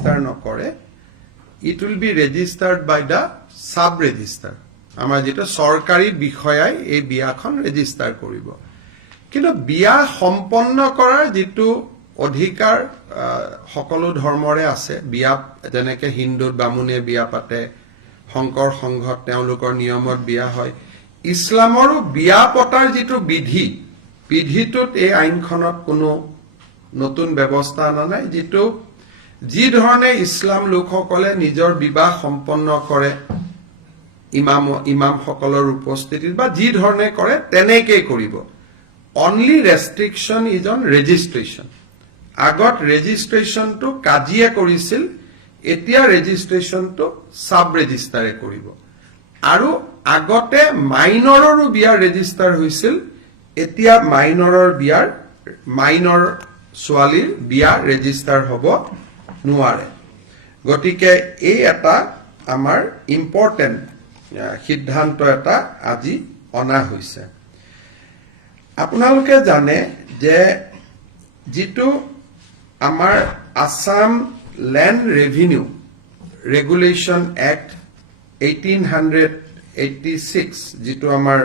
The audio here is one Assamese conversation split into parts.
ৰেজিষ্টাৰ নকৰে, it will be registered by the sub registrar. আমাৰ যেটো সৰকাৰি বিষয়াই এই বিয়াখন ৰেজিষ্টাৰ কৰিব। কিন্তু বিয়া সম্পন্ন কৰাৰ যেটো অধিকাৰ সকলো ধৰ্মৰে আছে, বিয়া যেনেকে হিন্দুত বামুণে বিয়া পাতে, শংকৰ সংঘত তেওঁলোকৰ নিয়মত বিয়া হয়, ইছলামৰো বিয়া পতাৰ যেটো বিধিটোত এই আইনখনত কোনো নতুন ব্যৱস্থা আনা নাই, যেটো যি ধৰণে ইছলাম লোকসকলে নিজৰ বিবাহ সম্পন্ন কৰে ইমামসকলৰ উপস্থিতিত বা যি ধৰণে কৰে তেনেকেই কৰিব। Only restriction is on registration. আগত ৰেজিষ্ট্ৰেশ্যনটো কাজিয়ে কৰিছিল, এতিয়া ৰেজিষ্ট্ৰেশ্যনটো সাব ৰেজিষ্টাৰে কৰিব। আৰু আগতে মাইনৰৰো বিয়া ৰেজিষ্টাৰ হৈছিল, এতিয়া মাইনৰ ছোৱালীৰ বিয়া ৰেজিষ্টাৰ হ'ব নোৱাৰে। গতিকে এই এটা আমাৰ ইম্পৰ্টেণ্ট সিদ্ধান্ত এটা আজি অনা হৈছে। আপোনালোকে জানে যে যেটো আমাৰ Assam land revenue regulation act 1886, যেটো আমাৰ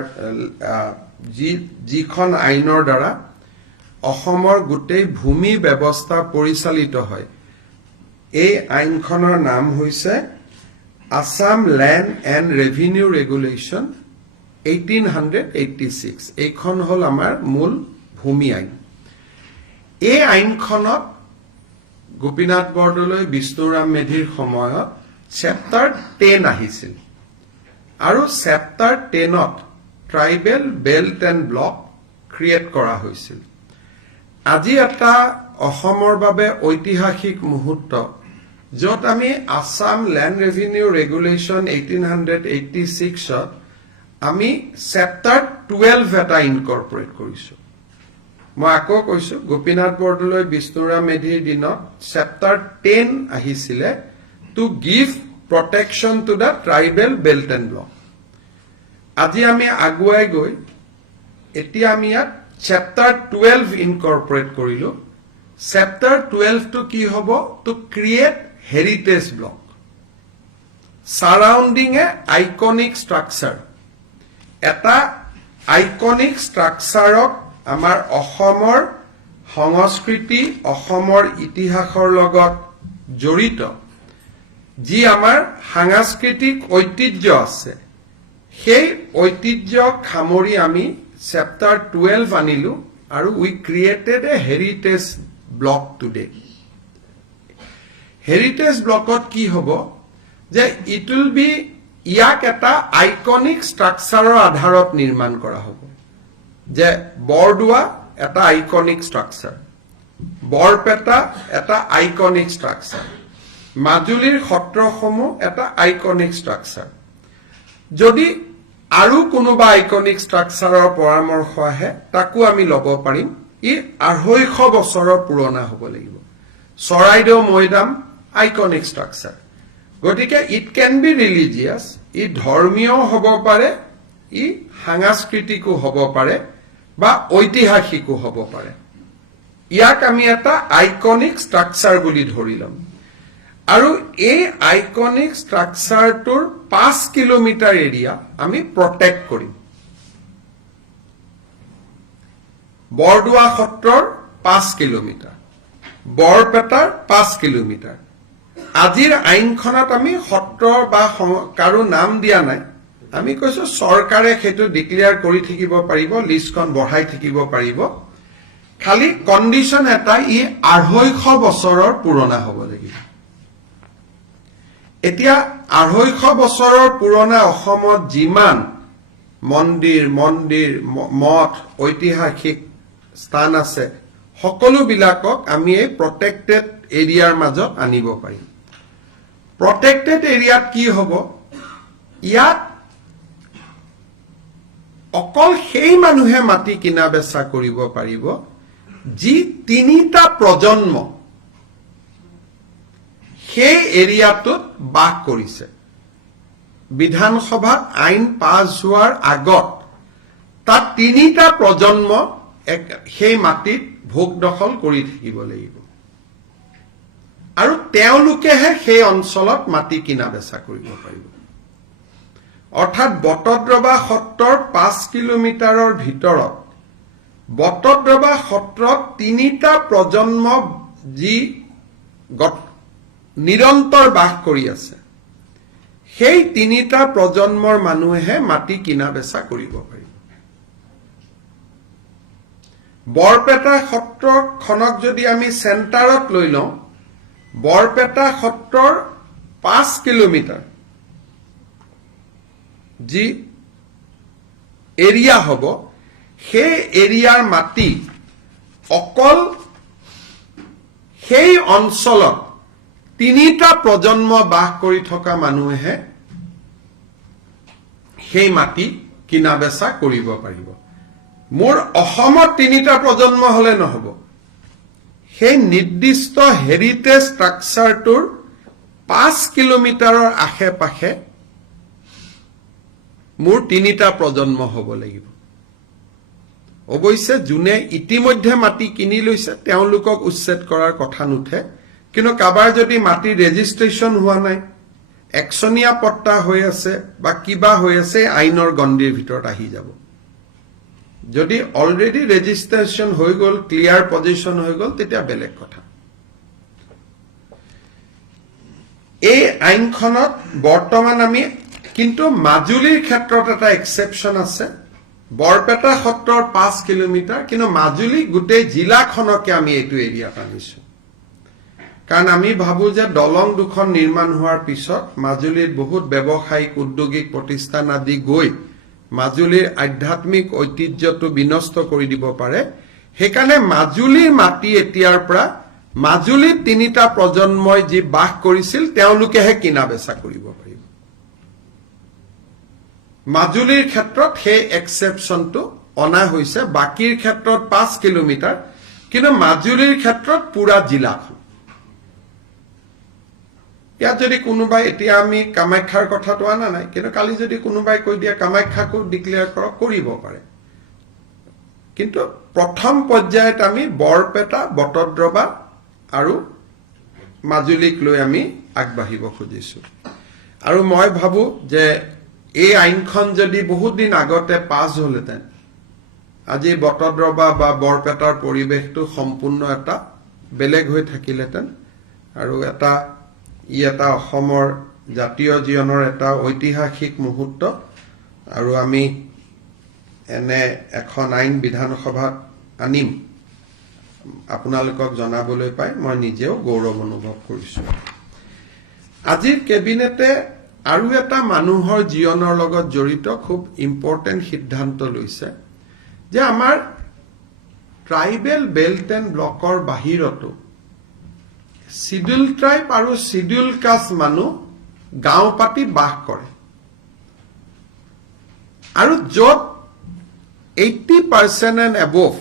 যিখন আইনৰ দ্বাৰা অসমৰ গোটেই ভূমি ব্যৱস্থা পৰিচালিত হয়, এই আইনখনৰ নাম হৈছে Assam land and revenue regulation 1886। এইখন হল আমাৰ মূল ভূমি আইন। এই আইনখনত গোপীনাথ বৰদলৈ বিষ্ণুৰাম মেধিৰ সময়ত চেপ্টাৰ 10 আহিছিল, আৰু চেপ্টাৰ 10ত tribal belt and block create কৰা হৈছিল। আজি এটা অসমৰ বাবে ঐতিহাসিক মুহূৰ্ত, য'ত আমি আসাম ল্যান্ড ৰেভিনিউ ৰেগুলেশ্যন 1886ত আমি চেপ্টাৰ 12 এটা ইনকৰ্পৰেট কৰিছো। মই আকৌ কৈছো, গোপীনাথ বৰদলৈ বিষ্ণুৰাম মেধিৰ দিনত চেপ্টাৰ 10 আহিছিলে to give protection to the tribal belt and block. আজি আমি আগুৱাই গৈ এতিয়া আমি ইয়াত চেপ্টাৰ 12 ইনকৰ্পৰেট কৰিলো। চেপ্টাৰ 12টো কি হ'ব? To create heritage block surrounding a iconic structure. এটা আইকনিক ষ্ট্ৰাকচাৰক আমাৰ অসমৰ সংস্কৃতি, অসমৰ ইতিহাসৰ লগত জড়িত যি আমাৰ সাংস্কৃতিক ঐতিহ্য আছে, সেই ঐতিহ্যক সামৰি আমি চেপ্টাৰ 12 আনিলো, আৰু we created a heritage block today. Heritage ব্লকত কি হ'ব যে ইট উইল বি, ইয়াক এটা আইকনিক ষ্ট্ৰাকচাৰৰ আধাৰত নিৰ্মাণ কৰা হ'ব। যে বৰদোৱা এটা আইকনিক ষ্ট্ৰাকচাৰ, বৰপেটা এটা আইকনিক ষ্ট্ৰাকচাৰ, মাজুলীৰ সত্ৰসমূহ এটা আইকনিক ষ্ট্ৰাকচাৰ। যদি আৰু কোনোবা আইকনিক ষ্ট্ৰাকচাৰৰ পৰামৰ্শ আহে তাকো আমি ল'ব পাৰিম। ই 250 বছৰৰ পুৰণা হ'ব লাগিব। চৰাইদেউ মৈদাম আইকনিক ষ্ট্ৰাকচাৰ। গতিকে ইট কেন বি ৰিলিজিয়াছ, ই ধৰ্মীয় হ'ব পাৰে, ই সাংস্কৃতিকো হ'ব পাৰে বা ঐতিহাসিকো হ'ব পাৰে। ইয়াক আমি এটা আইকনিক ষ্ট্ৰাকচাৰ বুলি ধৰি ল'ম। আৰু এই আইকনিক ষ্ট্ৰাকচাৰটোৰ 5 কিলোমিটাৰ এৰিয়া আমি প্ৰটেক্ট কৰিম। বৰদোৱা সত্ৰৰ 5 কিলোমিটাৰ, বৰপেটাৰ 5 কিলোমিটাৰ। আজিৰ আইনখনত আমি সত্ৰ বা কাৰো নাম দিয়া নাই, আমি কৈছো চৰকাৰে সেইটো ডিক্লেয়াৰ কৰি থাকিব পাৰিব, লিষ্টখন বঢ়াই থাকিব পাৰিব। খালি কণ্ডিশ্যন এটা, ই 250 বছৰৰ পুৰণা হ'ব লাগিব। এতিয়া 250 বছৰৰ পুৰণা অসমত যিমান মন্দিৰ, মঠ, ঐতিহাসিক স্থান আছে, সকলোবিলাকক আমি এই প্ৰটেক্টেড এৰিয়াৰ মাজত আনিব পাৰিম। প্ৰটেক্টেড এৰিয়াত কি হ'ব? ইয়াত অকল সেই মানুহে মাটি কিনা বেচা কৰিব পাৰিব যি 3টা প্ৰজন্ম সেই এৰিয়াটোত বাস কৰিছে। বিধানসভাত আইন পাছ হোৱাৰ আগত তাত 3টা প্ৰজন্ম সেই মাটিত ভোগ দখল কৰি থাকিব লাগিব। আৰু তেওঁলোকেহে সেই অঞ্চলত মাটি কিনা বেচা কৰিব পাৰিব। অৰ্থাৎ বটদ্ৰৱা সত্ৰৰ 5 কিলোমিটাৰৰ ভিতৰত বটদ্ৰৱা সত্ৰত 3টা প্ৰজন্ম যি নিৰন্তৰ বাস কৰি আছে, সেই 3টা প্ৰজন্মৰ মানুহে মাটি কিনা বেচা কৰিব পাৰিব। বৰপেটা সত্ৰখনক যদি আমি চেণ্টাৰত লৈ লওঁ, বৰপেটা সত্ৰৰ 5 কিলোমিটাৰ যি এৰিয়া হ'ব, সেই এৰিয়াৰ মাটি অকল সেই অঞ্চলত 3টা প্ৰজন্ম বাস কৰি থকা মানুহে সেই মাটি কিনা বেচা কৰিব পাৰিব। মোৰ অসমত 3টা প্ৰজন্ম হলে নহব, সেই নিৰ্দিষ্ট হেৰিটেজ ষ্ট্ৰাকচাৰটোৰ 5 কিলোমিটাৰৰ আশে পাশে মোৰ 3টা প্ৰজন্ম হ'ব লাগিব। অৱশ্যে যোনে ইতিমধ্যে মাটি কিনি লৈছে তেওঁলোকক উচ্ছেদ কৰাৰ কথা নুঠে, কিন্তু কাবাৰ যদি মাটি ৰেজিষ্ট্ৰেশ্যন হোৱা নাই, একচনীয়া পট্টা হৈ আছে বা কিবা হৈ আছে, আইনৰ গণ্ডিৰ ভিতৰত আহি যাব। যদি অলৰেডি ৰেজিষ্ট্ৰেশ্যন হৈ গ'ল, ক্লিয়াৰ পজিশ্যন হৈ গ'ল, তেতিয়া বেলেগ কথা। এই আইনখনত বৰ্তমান আমি কিন্তু মাজুলীৰ ক্ষেত্ৰত এটা এক্সেপশ্যন আছে। বৰপেটা সত্ৰৰ 5 কিলোমিটাৰ, কিন্তু মাজুলী গোটেই জিলাখনকে আমি এইটো এৰিয়াত আনিছো। কাৰণ আমি ভাবো যে দলং দুখন নিৰ্মাণ হোৱাৰ পিছত মাজুলীত বহুত ব্যৱসায়িক উদ্যোগিক প্ৰতিষ্ঠান আদি গৈ মাজুলীৰ আধ্যাত্মিক ঐতিহ্যটো বিনষ্ট কৰি দিব পাৰে। সেইকাৰণে মাজুলীৰ মাটি এতিয়াৰ পৰা মাজুলীত 3টা প্ৰজন্মই যি বাস কৰিছিল তেওঁলোকেহে কিনা বেচা কৰিব পাৰিব। মাজুলীৰ ক্ষেত্ৰত সেই এক্সেপশ্যনটো অনা হৈছে, বাকীৰ ক্ষেত্ৰত 5 কিলোমিটাৰ, কিন্তু মাজুলীৰ ক্ষেত্ৰত পুৰা জিলাখন। ইয়াত যদি কোনোবাই, এতিয়া আমি কামাখ্যাৰ কথাটো অনা নাই, কিন্তু কালি যদি কোনোবাই কৈ দিয়ে কামাখ্যাকো ডিক্লেয়াৰ কৰক, কৰিব পাৰে। কিন্তু প্ৰথম পৰ্যায়ত আমি বৰপেটা, বটদ্ৰৱা আৰু মাজুলীক লৈ আমি আগবাঢ়িব খুজিছো। আৰু মই ভাবো যে এই আইনখন যদি বহুত দিন আগতে পাছ হলহেঁতেন, আজি বটদ্ৰৱা বা বৰপেটাৰ পৰিৱেশটো সম্পূৰ্ণ এটা বেলেগ হৈ থাকিলহেঁতেন। আৰু ই এটা অসমৰ জাতীয় জীৱনৰ এটা ঐতিহাসিক মুহূৰ্ত। আৰু আমি এনে এখন আইন বিধানসভাত আনিম আপোনালোকক জনাবলৈ পাই মই নিজেও গৌৰৱ অনুভৱ কৰিছো। আজিৰ কেবিনেটে আৰু এটা মানুহৰ জীৱনৰ লগত জড়িত খুব ইম্পৰ্টেণ্ট সিদ্ধান্ত লৈছে যে আমাৰ ট্ৰাইবেল বেল্ট এণ্ড ব্লকৰ বাহিৰতো শিডিউল ট্ৰাইব আৰু শিডিউল কাষ্ট মানুহ গাঁও পাতি বাস কৰে। আৰু য'ত 80% এণ্ড এবভ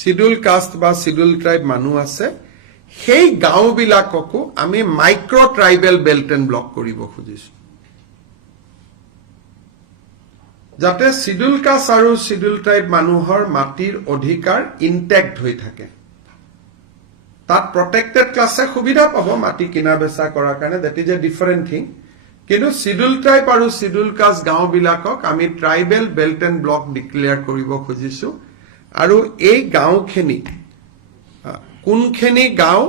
শিডিউল কাষ্ট বা শিডিউল ট্ৰাইব মানুহ আছে, সেই গাঁওবিলাককো আমি micro tribal belt and block কৰিব খুজিছো, যাতে শিডিউল কাষ্ট আৰু শিডিউল ট্ৰাইব মানুহৰ মাটিৰ অধিকাৰ ইনটেক্ট হৈ থাকে। তাত প্ৰটেক্টেড ক্লাছে সুবিধা পাব মাটি কিনা বেচা কৰাৰ কাৰণে, that is a different thing. কিন্তু শিডিউল ট্ৰাইব আৰু শিডিউল কাষ্ট গাঁওবিলাকক আমি tribal belt and block declare কৰিব খুজিছো। আৰু এই গাঁওখিনি কোনখিনি গাঁও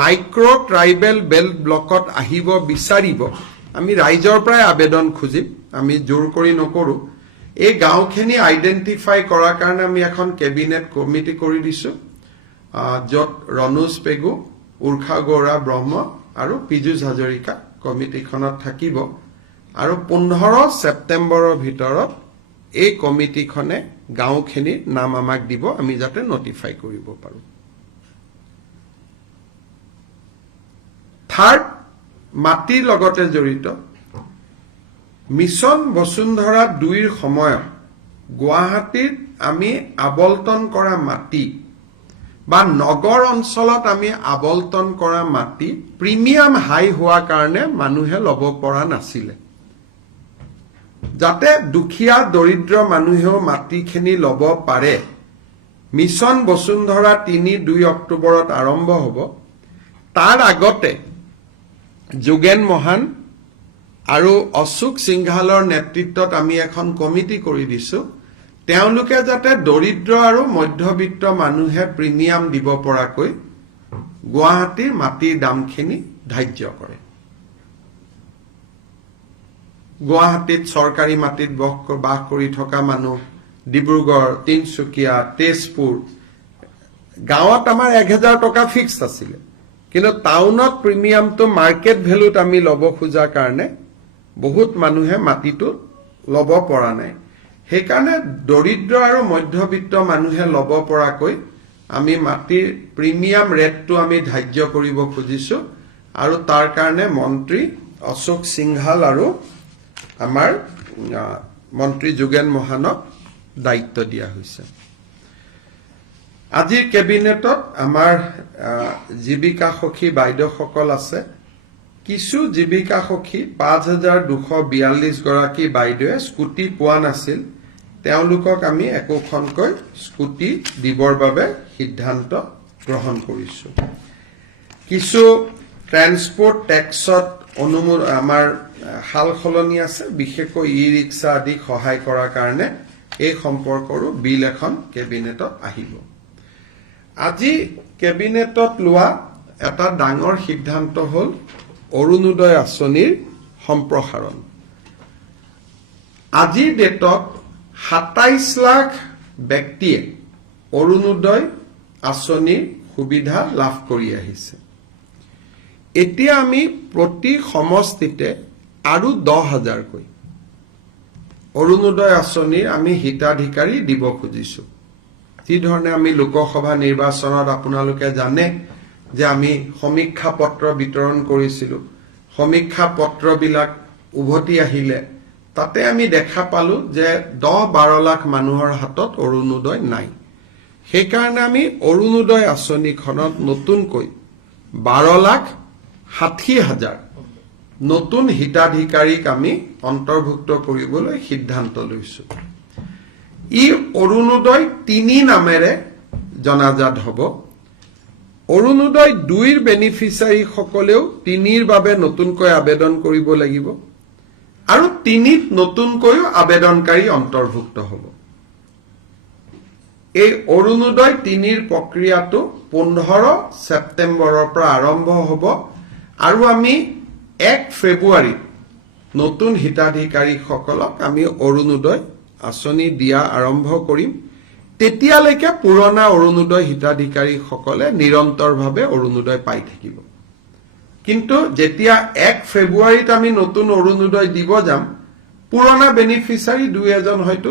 মাইক্ৰ ট্ৰাইবেল বেল্ট ব্লকত আহিব বিচাৰিব, আমি ৰাইজৰ পৰাই আবেদন খুজিম, আমি জোৰ কৰি নকৰো। এই গাঁওখিনি আইডেণ্টিফাই কৰাৰ কাৰণে আমি এখন কেবিনেট কমিটি কৰি দিছো, য'ত ৰণোজ পেগু, উৰ্ষা গৌৰা ব্ৰহ্ম আৰু পীযুষ হাজৰিকা কমিটিখনত থাকিব। আৰু 15 ছেপ্টেম্বৰৰ ভিতৰত এই কমিটিখনে গাঁওখিনিৰ নাম আমাক দিব, আমি যাতে নটিফাই কৰিব পাৰো। থাৰ্ড, মাটিৰ লগতে জড়িত মিছন বসুন্ধৰা 2ৰ সময়ত গুৱাহাটীত আমি আবলটন কৰা মাটি বা নগৰ অঞ্চলত আমি আবলটন কৰা মাটি প্ৰিমিয়াম হাই হোৱাৰ কাৰণে মানুহে ল'ব পৰা নাছিলে। যাতে দুখীয়া দৰিদ্ৰ মানুহেও মাটিখিনি ল'ব পাৰে, মিছন বসুন্ধৰা 3 2 অক্টোবৰত আৰম্ভ হ'ব। তাৰ আগতে যোগেন মহান আৰু অশোক সিংঘালৰ নেতৃত্বত আমি এখন কমিটি কৰি দিছো তেওঁলোকে যাতে দৰিদ্ৰ আৰু মধ্যবিত্ত মানুহে প্ৰিমিয়াম দিব পৰাকৈ গুৱাহাটীৰ মাটিৰ দামখিনি ধাৰ্য কৰে গুৱাহাটীত চৰকাৰী মাটিত বাস কৰি থকা মানুহ ডিব্ৰুগড় তিনচুকীয়া তেজপুৰ গাঁৱত আমাৰ 1000 টকা ফিক্সড আছিল কিন্তু টাউনত প্ৰিমিয়ামটো মাৰ্কেট ভ্যালুত আমি লব খোজা কাৰণে বহুত মানুহে মাটিটো লব পৰা নাই সেইকাৰণে দৰিদ্ৰ আৰু মধ্যবিত্ত মানুহে লব পৰাকৈ আমি মাটিৰ প্ৰিমিয়াম ৰেটটো আমি ধাৰ্য কৰিব খুজিছো আৰু তাৰ কাৰণে মন্ত্ৰী অশোক সিংঘাল আৰু আমাৰ মন্ত্ৰী যোগেন মহানক দায়িত্ব দিয়া হৈছে আজিৰ কেবিনেটত আমাৰ জীৱিকা সখী বাইদেউসকল আছে কিছু জীৱিকা সখী 5242 গৰাকী বাইদেৱে স্কুটি পোৱা নাছিল তেওঁলোকক আমি একোখনকৈ স্কুটি দিবৰ বাবে সিদ্ধান্ত গ্ৰহণ কৰিছো কিছু ট্ৰান্সপোৰ্ট টেক্সত আমাৰ হাল খলনি আছে বিশেষকৈ ই-ৰিক্সা আদি সহায় কৰাৰ কাৰণে এই সম্পৰ্কৰো বিল এখন কেবিনেটত আহিব আজি কেবিনেটত লোৱা এটা ডাঙৰ সিদ্ধান্ত হ'ল অৰুণোদয় আঁচনিৰ সম্প্ৰসাৰণ আজিৰ ডেটত 27 লাখ ব্যক্তিয়ে অৰুণোদয় আঁচনিৰ সুবিধা লাভ কৰি আহিছে এতিয়া আমি প্ৰতি সমষ্টিতে আৰু 10,000 কৈ অৰুণোদয় আঁচনিৰ আমি হিতাধিকাৰী দিব খুজিছো যি ধৰণে আমি লোকসভা নিৰ্বাচনত আপোনালোকে জানে যে আমি সমীক্ষা পত্ৰ বিতৰণ কৰিছিলো সমীক্ষা পত্ৰবিলাক উভতি আহিলে তাতে আমি দেখা পালো যে 10-12 লাখ মানুহৰ হাতত অৰুণোদয় নাই সেইকাৰণে আমি অৰুণোদয় আঁচনিখনত নতুনকৈ 12,60,000 নতুন হিতাধিকাৰীক আমি অন্তৰ্ভুক্ত কৰিবলৈ সিদ্ধান্ত লৈছো ই অৰুণোদয় 3 নামেৰে জনাজাত হ'ব অৰুণোদয় 2ৰ বেনিফিচিয়াৰী সকলেও 3ৰ বাবে নতুনকৈ আবেদন কৰিব লাগিব আৰু 3ত নতুনকৈ আবেদনকাৰী অন্তৰ্ভুক্ত হ'ব এই অৰুণোদয় 3ৰ প্ৰক্ৰিয়াটো 15 ছেপ্টেম্বৰৰ পৰা আৰম্ভ হ'ব আৰু আমি 1 ফেব্ৰুৱাৰীত নতুন হিতাধিকাৰীসকলক আমি অৰুণোদয় আঁচনি দিয়া আৰম্ভ কৰিম তেতিয়ালৈকে পুৰণা অৰুণোদয় হিতাধিকাৰীসকলে নিৰন্তৰভাৱে অৰুণোদয় পাই থাকিব কিন্তু যেতিয়া 1 ফেব্ৰুৱাৰীত আমি নতুন অৰুণোদয় দিব যাম পুৰণা বেনিফিচিয়াৰী দুই এজন হয়তো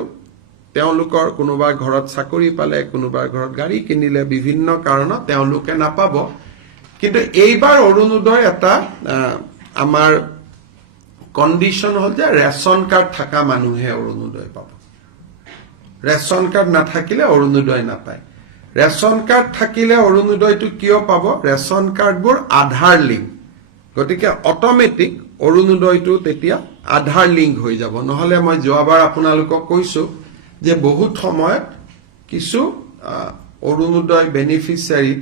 তেওঁলোকৰ কোনোবা ঘৰত চাকৰি পালে কোনোবা ঘৰত গাড়ী কিনিলে বিভিন্ন কাৰণত তেওঁলোকে নাপাব কিন্তু এইবাৰ অৰুণোদয় এটা আমাৰ কন্ডিশন হল যে ৰেশন কাৰ্ড থকা মানুহে অৰুণোদয় পাব ৰেশন কাৰ্ড নাথাকিলে অৰুণোদয় নাপায় ৰেশন কাৰ্ড থাকিলে অৰুণোদয়টো কিয় পাব ৰেশন কাৰ্ডবোৰ আধাৰ লিংক গতিকে অটোমেটিক অৰুণোদয়টো তেতিয়া আধাৰ লিংক হৈ যাব নহলে মই যোৱাবাৰ আপোনালোকক কৈছো যে বহুত সময়ত কিছু অৰুণোদয় বেনিফিচিয়াৰী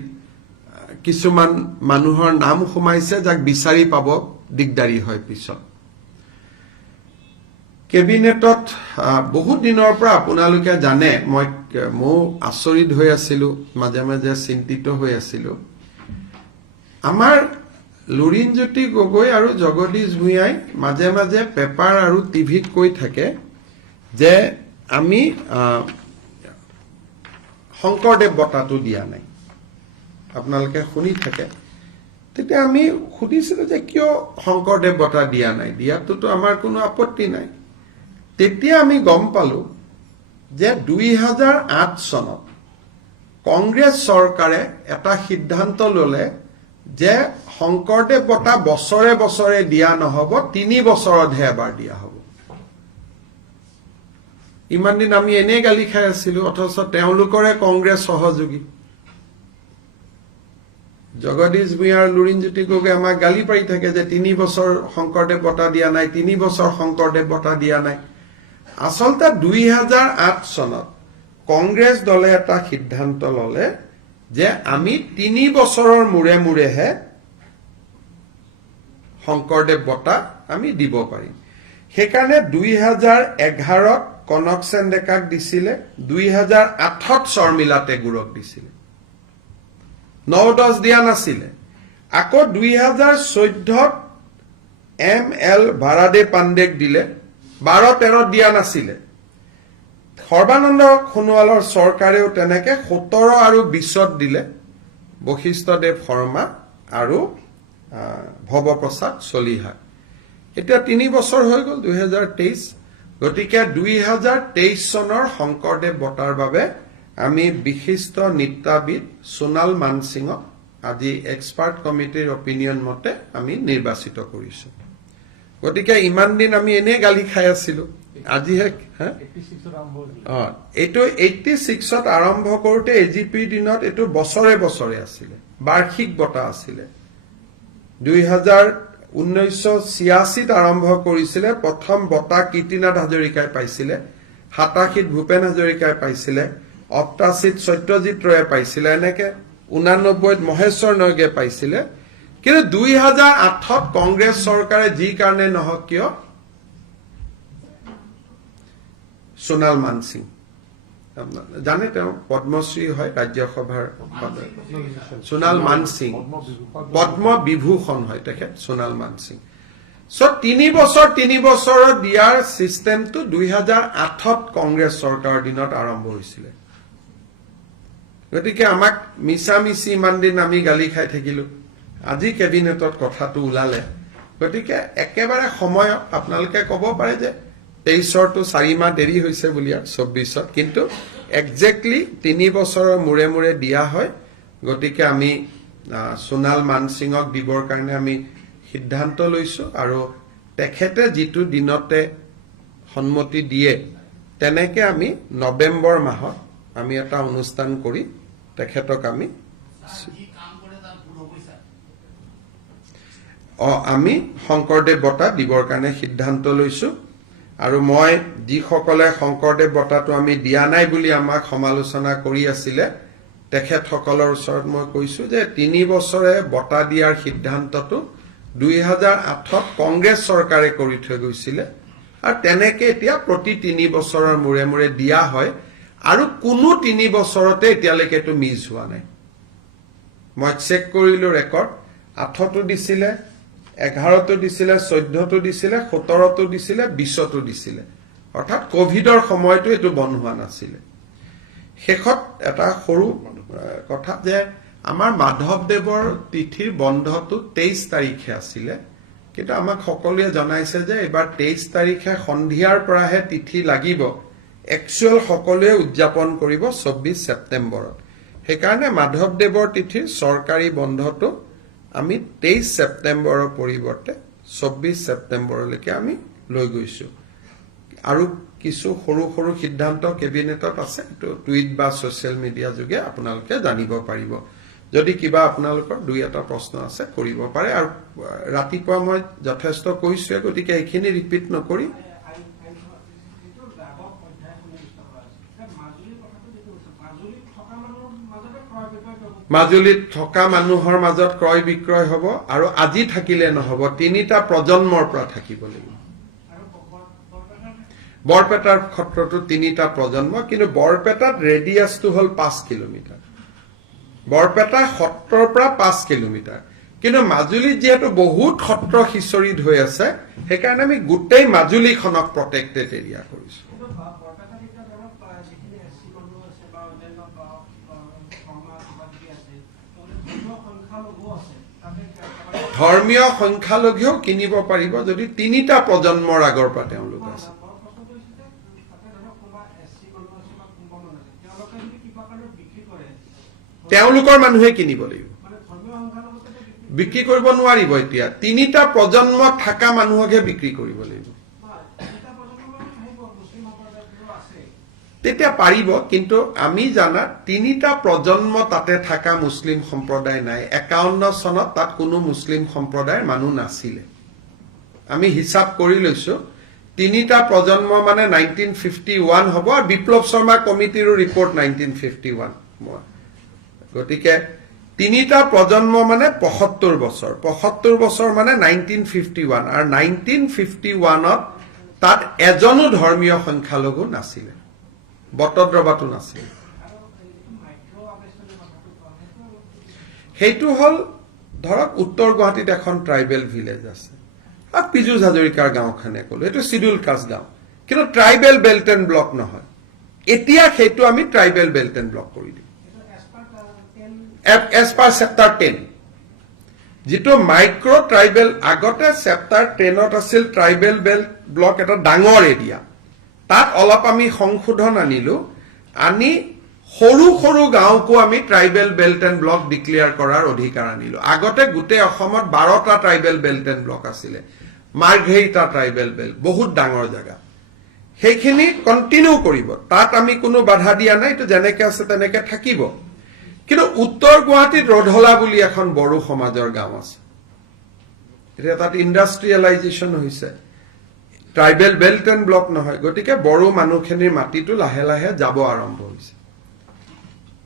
কিছুমান মানুহৰ নাম সোমাইছে যাক বিচাৰি পাব দিগদাৰী হয় পিছত কেবিনেটত বহুত দিনৰ পৰা আপোনালোকে জানে মই আচৰিত হৈ আছিলো মাজে মাজে চিন্তিত হৈ আছিলো আমাৰ লুৰিণজ্যোতি গগৈ আৰু জগদীশ ভূঞাই মাজে মাজে পেপাৰ আৰু টিভিত কৈ থাকে যে আমি শংকৰদেৱ বঁটাটো দিয়া নাই আপোনালোকে শুনি থাকে তেতিয়া আমি সুধিছিলো যে কিয় শংকৰদেৱ বঁটা দিয়া নাই দিয়াটোতো আমাৰ কোনো আপত্তি নাই তেতিয়া আমি গম পালো যে 2008 চনত কংগ্ৰেছ চৰকাৰে এটা সিদ্ধান্ত ললে যে শংকৰদেৱ বঁটা বছৰে বছৰে দিয়া নহব 3 বছৰতহে এবাৰ দিয়া হ'ব ইমান দিন আমি এনে গালি খাই আছিলো অথচ তেওঁলোকৰে কংগ্ৰেছ সহযোগী জগদীশ ভূঞা আৰু লুৰিণজ্যোতি গগৈ আমাক গালি পাৰি থাকে যে 3 বছৰ শংকৰদেৱ বঁটা দিয়া নাই 3 বছৰ শংকৰদেৱ বঁটা দিয়া নাই আসলতে 2008 চনত কংগ্ৰেছ দলে এটা সিদ্ধান্ত ললে যে আমি 3 বছৰৰ মূৰে মূৰেহে শংকৰদেৱ বঁটা আমি দিব পাৰিম সেইকাৰণে 2011ত কনকসেন ডেকাক দিছিলে 2008ত শৰ্মিলা টেগুৰক দিছিলে 9-10 দিয়া নাছিলে আকৌ 2014ত ML ভাৰাদে পাণ্ডেক দিলে 12-13 দিয়া নাছিলে সৰ্বানন্দ সোণোৱালৰ চৰকাৰেও তেনেকে 17 আৰু 20ত দিলে বশিষ্ঠদেৱ শৰ্মা আৰু ভৱপ্ৰসাদ চলিহা এতিয়া 3 বছৰ হৈ গ'ল 2023 গতিকে 2023 চনৰ শংকৰদেৱ বঁটাৰ বাবে আমি বিশিষ্ট নৃত্যবিদ সোণাল মানসিঙক আজি এক্সপাৰ্ট কমিটিৰ অপিনিয়ন মতে আমি নিৰ্বাচিত কৰিছো গতিকে ইমান দিন আমি এনে গালি খাই আছিলো আজিহে এইটো 86ত আৰম্ভ কৰোতে এজিপি দিনত এইটো বছৰে বছৰে আছিলে বাৰ্ষিক বঁটা আছিলে 1986ত আৰম্ভ কৰিছিলে প্ৰথম বঁটা কীৰ্তিনাথ হাজৰিকাই পাইছিলে 87ত ভূপেন হাজৰিকাই পাইছিলে 88ত সত্যজিৎ ৰয়ে পাইছিলে এনেকে 89ত মহেশ্বৰ নয়গে পাইছিলে কিন্তু 2008ত কংগ্ৰেছ চৰকাৰে যি কাৰণে নহওক কিয় সোণাল মানসিং জানে তেওঁ পদ্মশ্ৰী হয় ৰাজ্যসভাৰ সোণাল মানসিং পদ্ম বিভূষণ হয় তেখেত সোণাল মানসিং সো 3 বছৰত দিয়াৰ সিস্টেমটো 2008ত কংগ্ৰেছ চৰকাৰৰ দিনত আৰম্ভ হৈছিলে গতিকে আমাক মিছামিছি ইমান দিন আমি গালি খাই থাকিলো আজি কেবিনেটত কথাটো ওলালে গতিকে একেবাৰে সময়ত আপোনালোকে ক'ব পাৰে যে 23ৰটো 4 মাহ দেৰি হৈছে বুলি 24ত কিন্তু এক্সেক্টলি 3 বছৰৰ মূৰে মূৰে দিয়া হয় গতিকে আমি সোণাল মানসিঙক দিবৰ কাৰণে আমি সিদ্ধান্ত লৈছো আৰু তেখেতে যেটো দিনতে সন্মতি দিয়ে তেনেকে আমি নৱেম্বৰ মাহত আমি এটা অনুষ্ঠান কৰি তেখেতক আমি আমি শংকৰদেৱ বঁটা দিবৰ কাৰণে সিদ্ধান্ত লৈছো আৰু মই যিসকলে শংকৰদেৱ বঁটাটো আমি দিয়া নাই বুলি আমাক সমালোচনা কৰি আছিলে তেখেতসকলৰ ওচৰত মই কৈছো যে 3 বছৰে বঁটা দিয়াৰ সিদ্ধান্তটো 2008ত কংগ্ৰেছ চৰকাৰে কৰি থৈ গৈছিলে আৰু তেনেকে এতিয়া প্ৰতি 3 বছৰৰ মূৰে মূৰে দিয়া হয় আৰু কোনো 3 বছৰতে এতিয়ালৈকে তো মিছ হোৱা নাই মই চেক কৰিলো ৰেকৰ্ড 8তো দিছিলে 11তো দিছিলে 14তো দিছিলে 17তো দিছিলে 20তো দিছিলে অৰ্থাৎ কোভিডৰ সময়টো এটো বন্ধ হোৱা নাছিলে শেষত এটা সৰু কথা যে আমাৰ মাধৱদেৱৰ তিথিৰ বন্ধটো 23 তাৰিখে আছিলে কিন্তু আমাক সকলোৱে জনাইছে যে এবাৰ 23 তাৰিখে সন্ধিয়াৰ পৰাহে তিথি লাগিব একচুৱেল সকলোৱে উদযাপন কৰিব 24 ছেপ্টেম্বৰত সেইকাৰণে মাধৱদেৱৰ তিথিৰ চৰকাৰী বন্ধটো আমি 23 ছেপ্টেম্বৰৰ পৰিৱৰ্তে 24 ছেপ্টেম্বৰলৈকে আমি লৈ গৈছো আৰু কিছু সৰু সৰু সিদ্ধান্ত কেবিনেটত আছে তো টুইট বা সোশ্যাল মিডিয়া যোগে আপোনালোকে জানিব পাৰিব যদি কিবা আপোনালোকৰ দুই এটা প্ৰশ্ন আছে কৰিব পাৰে আৰু ৰাতিপুৱা মই যথেষ্ট কৈছো গতিকে এইখিনি ৰিপিট নকৰি মাজুলীত থকা মানুহৰ মাজত ক্ৰয় বিক্ৰয় হ'ব আৰু আজি থাকিলে নহব 3টা প্ৰজন্মৰ পৰা থাকিব লাগিব বৰপেটাৰ ক্ষেত্ৰতো 3টা প্ৰজন্ম কিন্তু বৰপেটাত ৰেডিয়াসটো হল 5 কিলোমিটাৰ বৰপেটা সত্ৰৰ পৰা 5 কিলোমিটাৰ কিন্তু মাজুলীত যেহেতু বহুত সত্ৰ হিচৰিত হৈ আছে সেইকাৰণে আমি গোটেই মাজুলীখনক প্ৰটেক্টেড এৰিয়া কৰিছো ধৰ্মীয় সংখ্যালঘুও কিনিব পাৰিব যদি 3টা প্ৰজন্মৰ আগৰ পৰা তেওঁলোক আছে তেওঁলোকৰ মানুহে কিনিব লাগিব বিক্ৰী কৰিব নোৱাৰিব এতিয়া 3টা প্ৰজন্ম থকা মানুহকহে বিক্ৰী কৰিব লাগিব তেতিয়া পাৰিব কিন্তু আমি জানা 3টা প্ৰজন্ম তাতে থকা মুছলিম সম্প্ৰদায় নাই 51 চনত তাত কোনো মুছলিম সম্প্ৰদায়ৰ মানুহ নাছিলে আমি হিসাব কৰি লৈছো 3টা প্ৰজন্ম মানে 1951 হ'ব আৰু বিপ্লৱ শৰ্মা কমিটিৰ ৰিপৰ্ট 1951 গতিকে তিনিটা প্ৰজন্ম মানে ৭৫ বছৰ ৭৫ বছৰ মানে 1951 আৰু 1951ত তাত এজনো ধৰ্মীয় সংখ্যালঘু নাছিলে বটদ্ৰৱাটো নাছিলে সেইটো হল ধৰক উত্তৰ গুৱাহাটীত এখন ট্ৰাইবেল ভিলেজ আছে আৰু পিজুজ হাজৰিকাৰ গাঁওখনে ক'লো এইটো শিডিউল কাষ্ট গাঁও কিন্তু ট্ৰাইবেল বেল্ট এণ্ড ব্লক নহয় এতিয়া সেইটো আমি ট্ৰাইবেল বেল্ট এণ্ড ব্লক কৰি দিম as per chapter 10 যেটো মাইক্ৰো ট্ৰাইবেল আগতে chapter 10ত আছিল ট্ৰাইবেল বেল্ট ব্লক এটা ডাঙৰ এৰিয়া তাত অলপ আমি সংশোধন আনিলো আনি সৰু সৰু গাঁওকো আমি tribal belt and block declare কৰাৰ অধিকাৰ আনিলো আগতে গোটেই অসমত 12টা ট্ৰাইবেল বেল্ট এণ্ড ব্লক আছিলে মাৰ্ঘেৰিটা ট্ৰাইবেল বেল্ট বহুত ডাঙৰ জায়গা সেইখিনি কন্টিনিউ কৰিব তাত আমি কোনো বাধা দিয়া নাই তো যেনেকে আছে তেনেকে থাকিব কিন্তু উত্তৰ গুৱাহাটীত ৰধলা বুলি এখন বড়ো সমাজৰ গাঁও আছে এতিয়া তাত ইণ্ডাষ্ট্ৰিয়েলাইজেশ্যন হৈছে ট্ৰাইবেল বেল্ট এণ্ড ব্লক নহয় গতিকে বড়ো মানুহখিনিৰ মাটিটো লাহে লাহে যাব আৰম্ভ হৈছে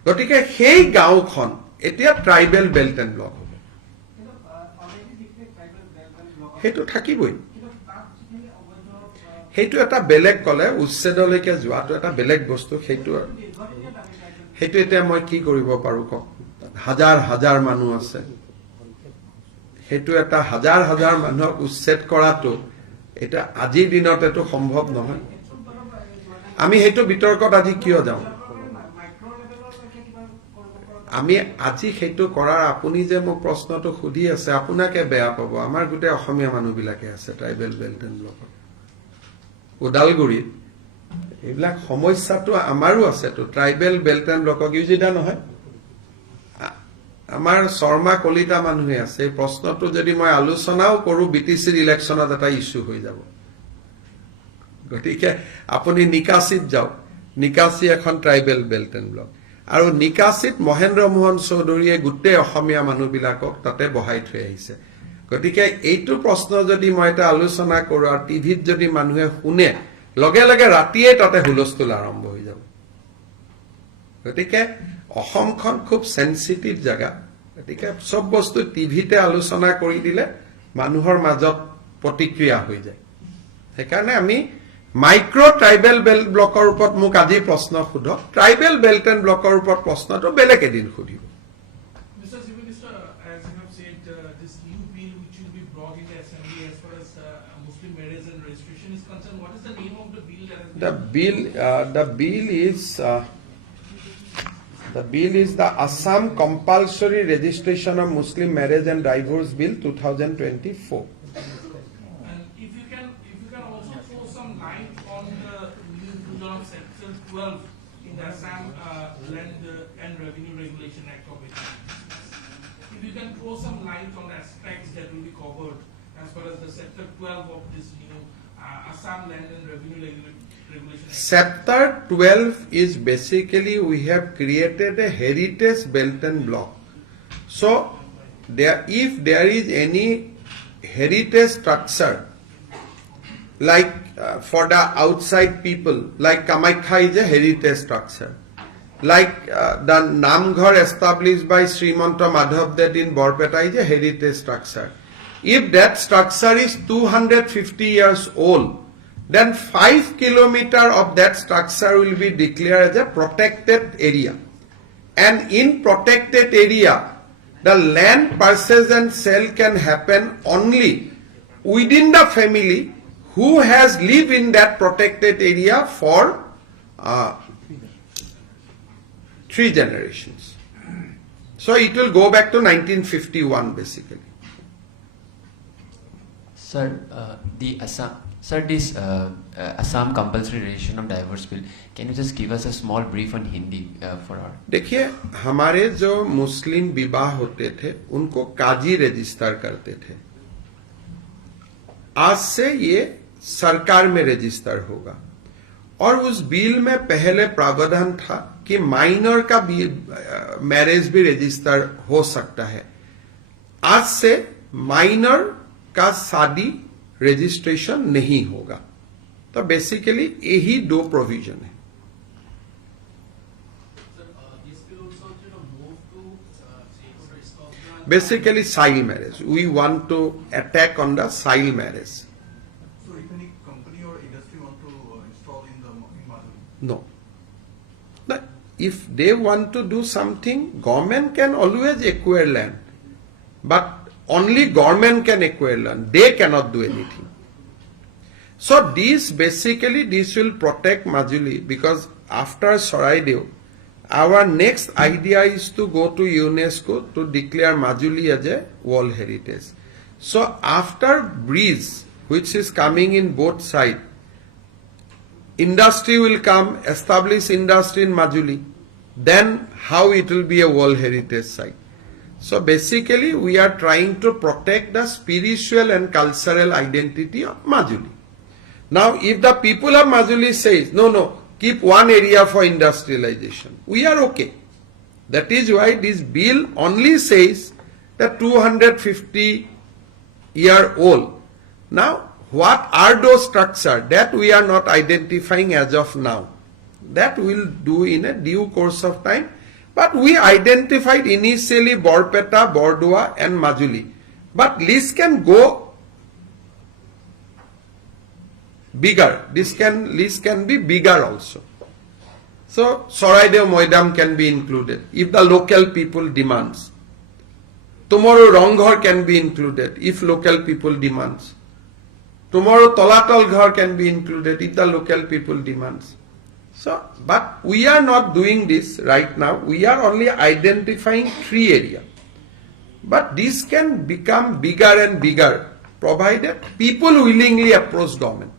গতিকে সেই গাঁওখন এতিয়া ট্ৰাইবেল বেল্ট এণ্ড ব্লক হ'ব সেইটো থাকিবই সেইটো এটা বেলেগ কলে উচ্ছেদলৈকে যোৱাটো এটা বেলেগ বস্তু সেইটো এতিয়া মই কি কৰিব পাৰো কক হাজাৰ হাজাৰ মানুহ আছে সেইটো এটা হাজাৰ হাজাৰ মানুহক উচ্ছেদ কৰাটো এটা আজিৰ দিনত এটো সম্ভৱ নহয় আমি সেইটো বিতৰ্কত আজি কিয় যাওঁ আমি আজি সেইটো কৰাৰ আপুনি যে মোক প্ৰশ্নটো সুধি আছে আপোনাকে বেয়া পাব আমাৰ গোটেই অসমীয়া মানুহবিলাকে আছে ট্ৰাইবেল বেল্ট এণ্ড ব্লকত ওদালগুৰিত এইবিলাক সমস্যাটো আমাৰো আছে তো ট্ৰাইবেল বেল্ট এণ্ড ব্লকক ইউজিদা নহয় আমাৰ শৰ্মা কলিতা মানুহে আছে এই প্ৰশ্নটো যদি মই আলোচনাও কৰো বিটিসিৰ ইলেকশ্যনত এটা ইস্যু হৈ যাব গতিকে আপুনি নিকাসিত যাওক নিকাসি এখন ট্ৰাইবেল বেল্ট এণ্ড ব্লক আৰু নিকাসিত মহেন্দ্ৰ মোহন চৌধুৰীয়ে গোটেই অসমীয়া মানুহবিলাকক তাতে বহাই থৈ আহিছে গতিকে এইটো প্ৰশ্ন যদি মই এটা আলোচনা কৰো আৰু টিভিত যদি মানুহে শুনে লগে লগে ৰাতিয়ে তাতে হুলস্থুল আৰম্ভ হৈ যাব গতিকে অসমখন খুব সেনসিটিভ জায়গা গতিকে সব বস্তু টিভিতে আলোচনা কৰি দিলে মানুহৰ মাজত প্ৰতিক্ৰিয়া হৈ যায় সেইকাৰণে আমি মাইক্ৰো ট্ৰাইবেল বেল্ট ব্লকৰ ওপৰত মোক আজি প্ৰশ্ন সুধক ট্ৰাইবেল বেল্ট এণ্ড ব্লকৰ ওপৰত প্ৰশ্নটো বেলেগ এদিন সুধিব The bill is the Assam Compulsory Registration of Muslim Marriage and Divorce Bill 2024. And if you can also throw some light on the new provision of Section 12 in the Assam Land and Revenue Regulation Act of 1996. If you can throw some light on the aspects that will be covered as far as the Chapter 12 of this new Assam Land and Revenue Regulation Act. Chapter 12 is basically we have created a heritage belt and block. So if there is any heritage structure like for the outside people like Kamakhya is a heritage structure like the Namghar established by Srimanta Madhav Dett in Borpeta is a heritage structure. If that structure is 250 years old then 5 kilometer of that structure will be declared as a protected area. And in protected area, the land purchase and sale can happen only within the family who has lived in that protected area for 3 generations. So it will go back to 1951 basically. Sir, this Assam Compulsory Registration of Divorce Bill, can you just give us a small brief on Hindi for our? देखिए हमारे जो मुस्लिम विवाह होते थे उनको काजी रजिस्टर करते थे आज से ये सरकार में रजिस्टर होगा और उस बिल में पहले प्रावधान था कि माइनर का मैरिज भी रजिस्टर हो सकता है आज से माइनर का शादी रजिस्ट्रेशन नहीं होगा तो बेसिकली यही 2 प्रोविजन है This will also move to basically child marriage. We want to attack on the child marriage. So if any company or industry want to install in Majuli? No. But if they want to do something, government can always acquire land. But only government can acquire land. They cannot do anything. So this will protect Majuli, because after Saraidev, our next idea is to go to UNESCO to declare Majuli as a World Heritage. So after bridge, which is coming in both sides, industry will come, establish industry in Majuli. Then how it will be a World Heritage site. So basically we are trying to protect the spiritual and cultural identity of Majuli. Now if the people of Majuli says, no, keep one area for industrialization, we are okay. That is why this bill only says that 250-year-old. Now what are those structures that we are not identifying as of now? That we'll do in a due course of time. But we identified initially Borpeta, Bordua and Majuli. But list can go bigger. List can be bigger also. So Saraidev Moidam can be included if the local people demands. Tomorrow Ronghor can be included if local people demands. Tomorrow Tolatal Ghar can be included if the local people demands. So, but we are not doing this right now. We are only identifying 3 areas. But this can become bigger and bigger, provided people willingly approach government.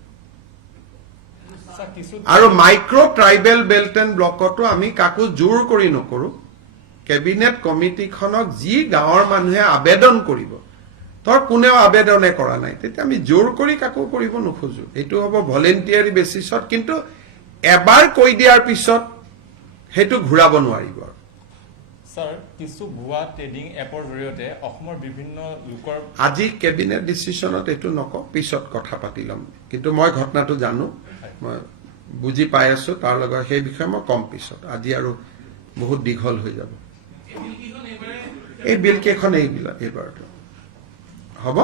আৰু মাইক্ৰ ট্ৰাইবেল বেল্ট এণ্ড ব্লকতো আমি কাকো জোৰ কৰি নকৰো। কেবিনেট কমিটিখনক যি গাঁৱৰ মানুহে আবেদন কৰিব, ধৰ কোনেও আবেদনে কৰা নাই, তেতিয়া আমি জোৰ কৰি কাকো কৰিব নোখোজো। এইটো হ'ব ভলেণ্টিয়াৰী বেচিছত, কিন্তু এবাৰ কৈ দিয়াৰ পিছত সেইটো ঘূৰাব নোৱাৰিব। স্যাৰ, কিছু ভুৱা ট্ৰেডিং এপৰ জৰিয়তে অসমৰ বিভিন্ন লোকৰ আজি কেবিনেট ডিচিশ্যনত এইটো নকওঁ, পিছত কথা পাতি ল'ম। কিন্তু মই ঘটনাটো জানো, মই বুজি পাই আছো, তাৰ লগত সেই বিষয়ে মই কম পিছত। আজি আৰু বহুত দীঘল হৈ যাব। এই বিল কেইখন এইবাৰটো হ'ব।